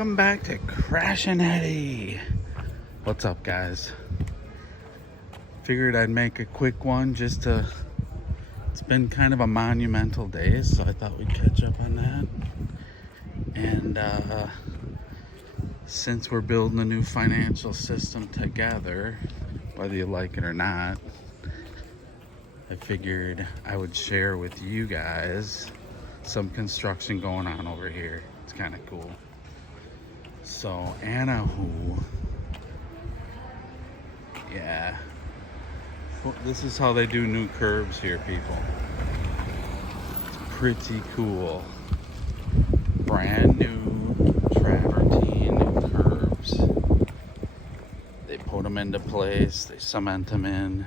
Welcome back to Crashin' Edy. What's up, guys? Figured I'd make a quick one just to... It's been kind of a monumental day, so I thought we'd catch up on that. And since we're building a new financial system together, whether you like it or not, I figured I would share with you guys some construction going on over here. It's kind of cool. So yeah, well, this is how they do new curbs here, people. It's pretty cool. Brand new travertine curbs. They put them into place, they cement them in,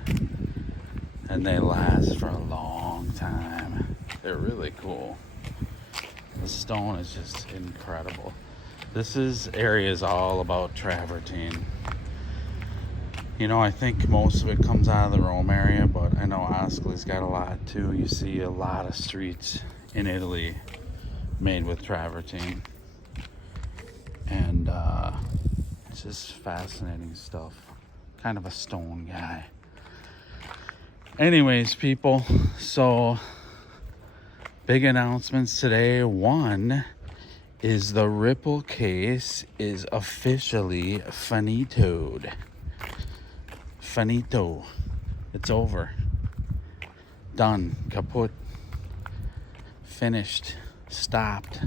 and they last for a long time. They're really cool. The stone is just incredible. This area is all about travertine. You know, I think most of it comes out of the Rome area, but I know Ascoli's got a lot too. You see a lot of streets in Italy made with travertine. And it's just fascinating stuff. Kind of a stone guy. Anyways, people, so big announcements today. One is the Ripple case is officially finitoed. Finito. It's over. Done. Kaput. Finished. Stopped.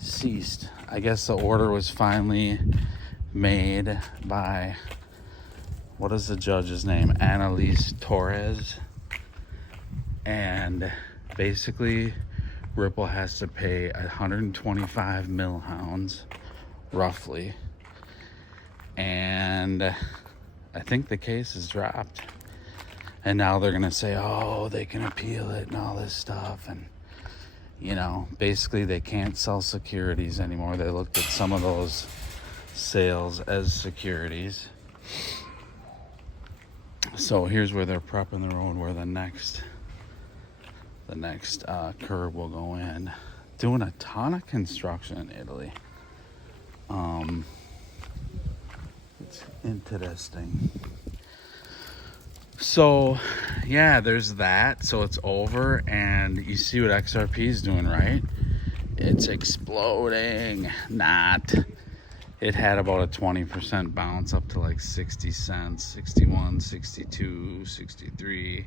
Ceased. I guess the order was finally made by, what is the judge's name? Annalise Torres. And basically, Ripple has to pay 125 millhounds, roughly. And I think the case is dropped. And now they're going to say, oh, they can appeal it and all this stuff. And, you know, basically they can't sell securities anymore. They looked at some of those sales as securities. So here's where they're prepping the road where the next curb will go in. Doing a ton of construction in Italy. It's interesting. So yeah, there's that. So it's over, and you see what XRP is doing, right? It's exploding. Not. It had about a 20% bounce up to like 60 cents, 61, 62, 63.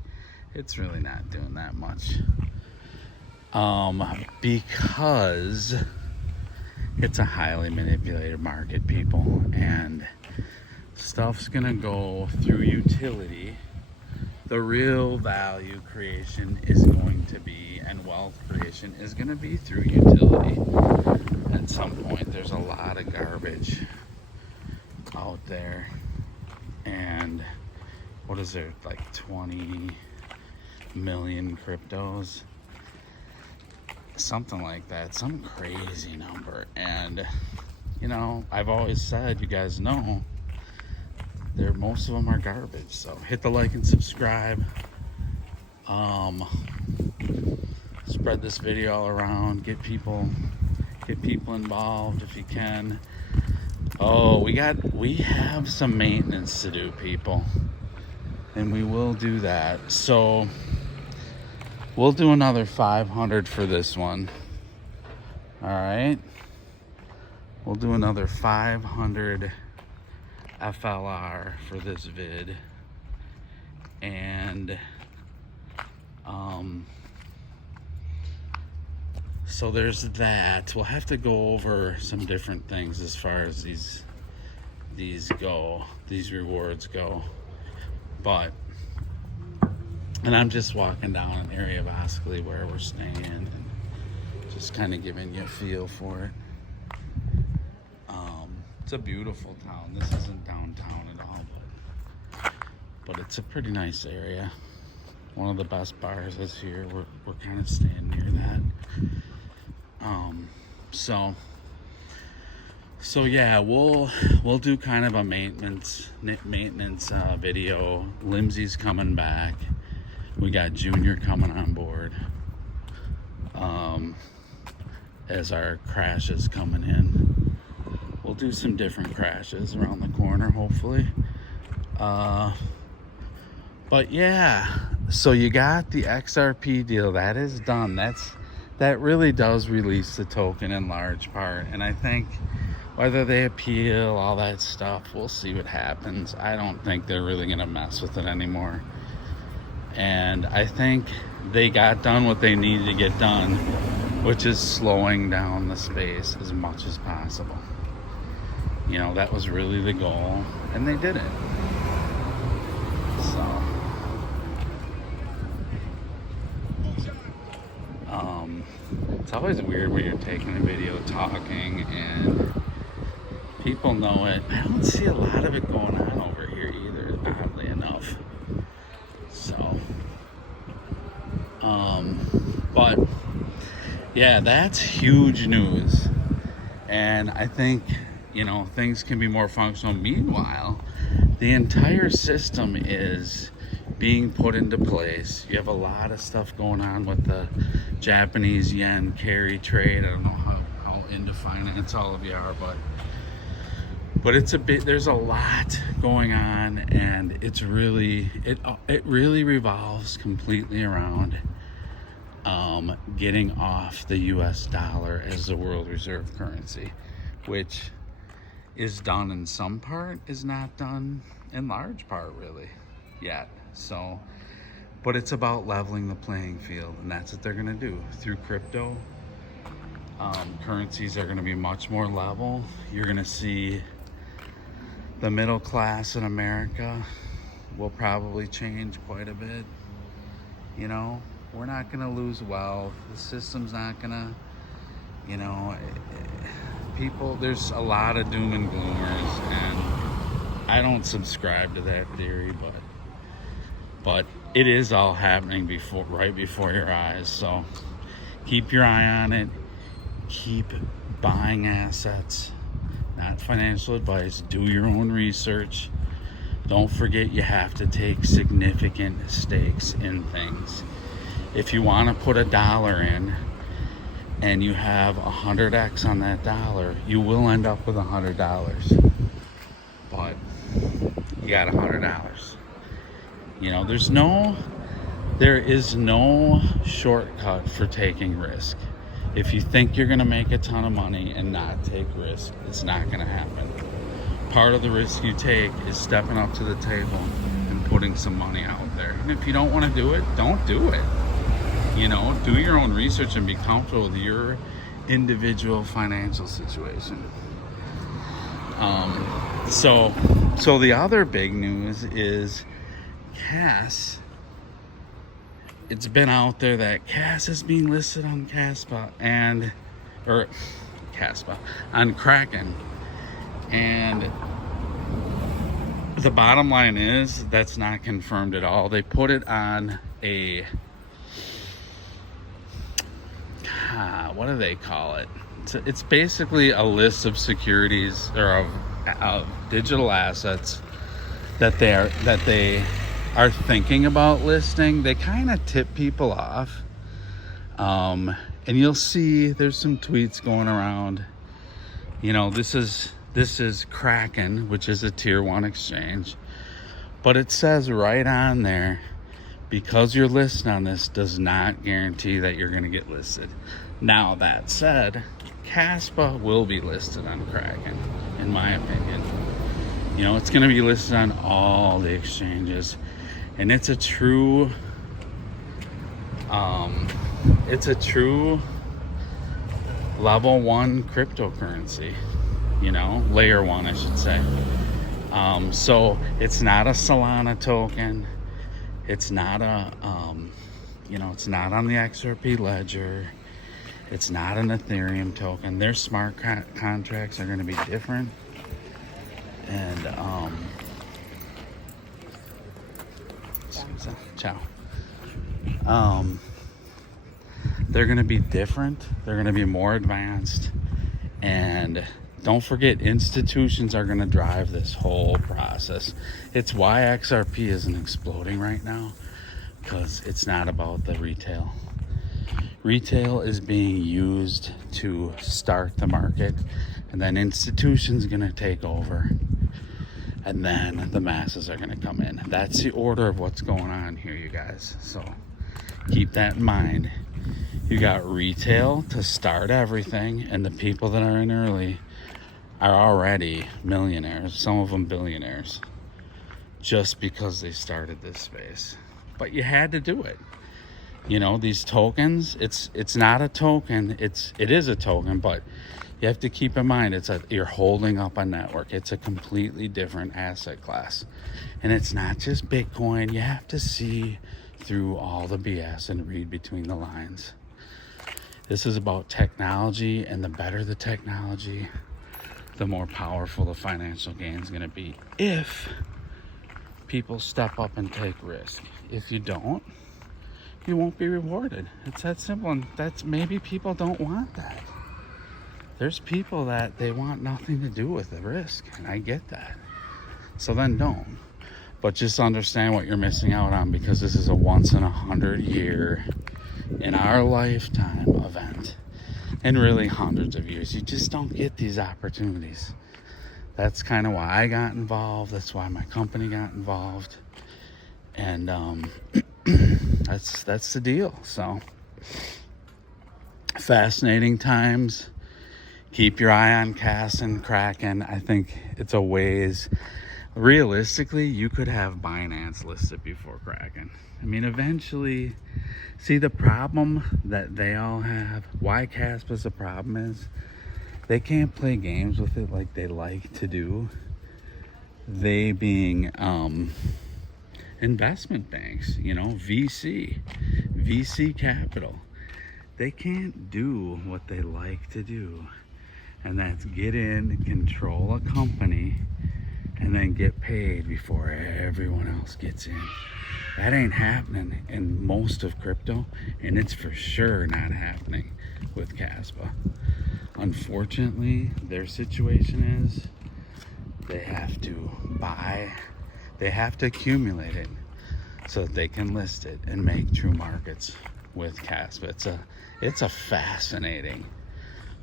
It's really not doing that much. Because it's a highly manipulated market, people, and stuff's gonna go through utility. The real value creation is going to be, and wealth creation is gonna be through utility. At some point, there's a lot of garbage out there, and what is there, like 20 million cryptos, something like that, some crazy number. And you know, I've always said, you guys know, most of them are garbage. So hit the like and subscribe. Spread this video all around, get people involved if you can. Oh, we have some maintenance to do, people, and we will do that. So we'll do another 500 for this one. All right. We'll do another 500 FLR for this vid. And so there's that. We'll have to go over some different things as far as these rewards go. But, and I'm just walking down an area of Ascoli where we're staying, and just kind of giving you a feel for it. It's a beautiful town. This isn't downtown at all, but it's a pretty nice area. One of the best bars is here. We're kind of staying near that. So yeah, we'll do kind of a maintenance video. Limsey's coming back. We got Junior coming on board. As our crash is coming in. we'll do some different crashes around the corner, hopefully. But yeah, so you got the XRP deal. That is done. That really does release the token in large part. And I think whether they appeal, all that stuff, we'll see what happens. I don't think they're really going to mess with it anymore. And I think they got done what they needed to get done, which is slowing down the space as much as possible. You know, that was really the goal, and they did it. So, it's always weird when you're taking a video talking and people know it. I don't see a lot of it going on over here either, oddly enough. So, but yeah, that's huge news. And I think, you know, things can be more functional. Meanwhile, the entire system is being put into place. You have a lot of stuff going on with the Japanese yen carry trade. I don't know how into finance all of you are, but it's a bit, there's a lot going on, and it's really, it really revolves completely around getting off the US dollar as the world reserve currency, which is done in some part, is not done in large part really yet. So, but it's about leveling the playing field, and that's what they're gonna do through crypto. Currencies are gonna be much more level. You're gonna see the middle class in America will probably change quite a bit. You know, we're not gonna lose wealth. The system's not gonna, you know, people, there's a lot of doom and gloomers, and I don't subscribe to that theory, but it is all happening right before your eyes. So keep your eye on it. Keep buying assets. Not financial advice. Do your own research. Don't forget, you have to take significant stakes in things. If you want to put $1 in and you have 100x on that dollar, you will end up with $100. But you got $100. You know, there is no shortcut for taking risk. If you think you're gonna make a ton of money and not take risk, it's not gonna happen. Part of the risk you take is stepping up to the table and putting some money out there. And if you don't wanna do it, don't do it. You know, do your own research and be comfortable with your individual financial situation. So the other big news is KAS. It's been out there that KAS is being listed on on Kraken. And the bottom line is that's not confirmed at all. They put it on a, what do they call it? It's basically a list of securities or of digital assets that they are thinking about listing. They kind of tip people off, and you'll see there's some tweets going around. You know, this is Kraken, which is a tier 1 exchange, but it says right on there, because you're listed on this does not guarantee that you're going to get listed. Now that said, KASPA will be listed on Kraken, in my opinion. You know, it's going to be listed on all the exchanges. And it's a true level 1 cryptocurrency, you know, layer 1, I should say. So it's not a Solana token. It's not it's not on the XRP ledger. It's not an Ethereum token. Their smart contracts are going to be different. And, ciao. They're going to be different. They're going to be more advanced. And don't forget, institutions are going to drive this whole process. It's why XRP isn't exploding right now, because it's not about the retail. Retail is being used to start the market and then institutions gonna take over, and then the masses are gonna come in. That's the order of what's going on here, you guys. So keep that in mind. You got retail to start everything, and the people that are in early are already millionaires, some of them billionaires, just because they started this space. But you had to do it. You know, these tokens, it's not a token, it is a token, but you have to keep in mind you're holding up a network. It's a completely different asset class. And it's not just Bitcoin. You have to see through all the BS and read between the lines. This is about technology, and the better the technology, the more powerful the financial gain is going to be if people step up and take risk. If you don't, you won't be rewarded. It's that simple. And that's, maybe people don't want that. There's people that they want nothing to do with the risk, and I get that. So then don't. But just understand what you're missing out on, because this is a once in 100 year, in our lifetime event, and really hundreds of years. You just don't get these opportunities. That's kind of why I got involved. That's why my company got involved. And that's the deal. So fascinating times. Keep your eye on KAS and Kraken. I think it's a ways. Realistically, you could have Binance listed before Kraken. I mean, eventually, see, the problem that they all have, why Caspa's a problem is they can't play games with it like they like to do. They being investment banks, you know, VC capital. They can't do what they like to do, and that's get in, control a company, and then get paid before everyone else gets in. That ain't happening in most of crypto, and it's for sure not happening with Caspa. Unfortunately, their situation is they have to buy, they have to accumulate it so that they can list it and make true markets with Caspa. It's a fascinating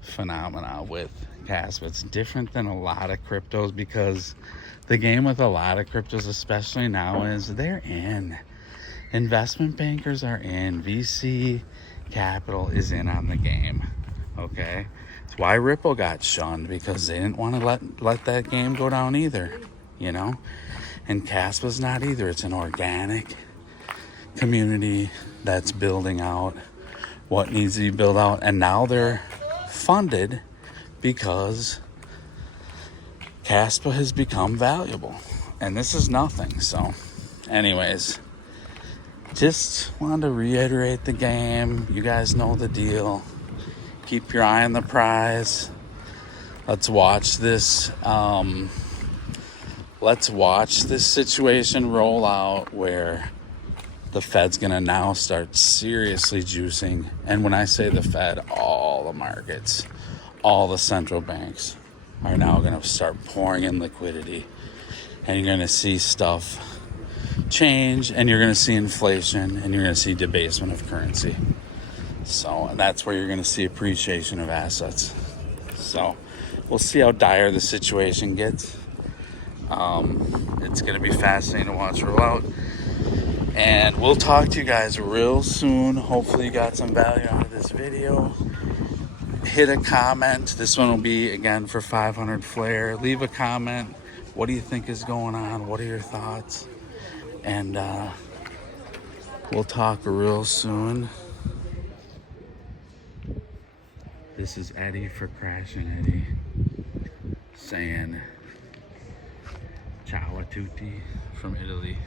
phenomena with Caspa. It's different than a lot of cryptos, because the game with a lot of cryptos, especially now, is they're in. Investment bankers are in. VC capital is in on the game. Okay? It's why Ripple got shunned, because they didn't want to let that game go down either. You know? And Caspa's not either. It's an organic community that's building out what needs to be built out. And now they're funded because Caspa has become valuable, and this is nothing. So anyways, just wanted to reiterate the game. You guys know the deal. Keep your eye on the prize. Let's watch this situation roll out, where the Fed's gonna now start seriously juicing. And when I say the Fed, all the markets, all the central banks are now gonna start pouring in liquidity, and you're gonna see stuff change, and you're gonna see inflation, and you're gonna see debasement of currency. So, and that's where you're gonna see appreciation of assets. So we'll see how dire the situation gets. It's gonna be fascinating to watch roll out. And we'll talk to you guys real soon. Hopefully you got some value out of this video. Hit a comment. This one will be, again, for 500 flare. Leave a comment. What do you think is going on? What are your thoughts? And we'll talk real soon. This is Edy for Crashing Edy, saying ciao a tutti from Italy.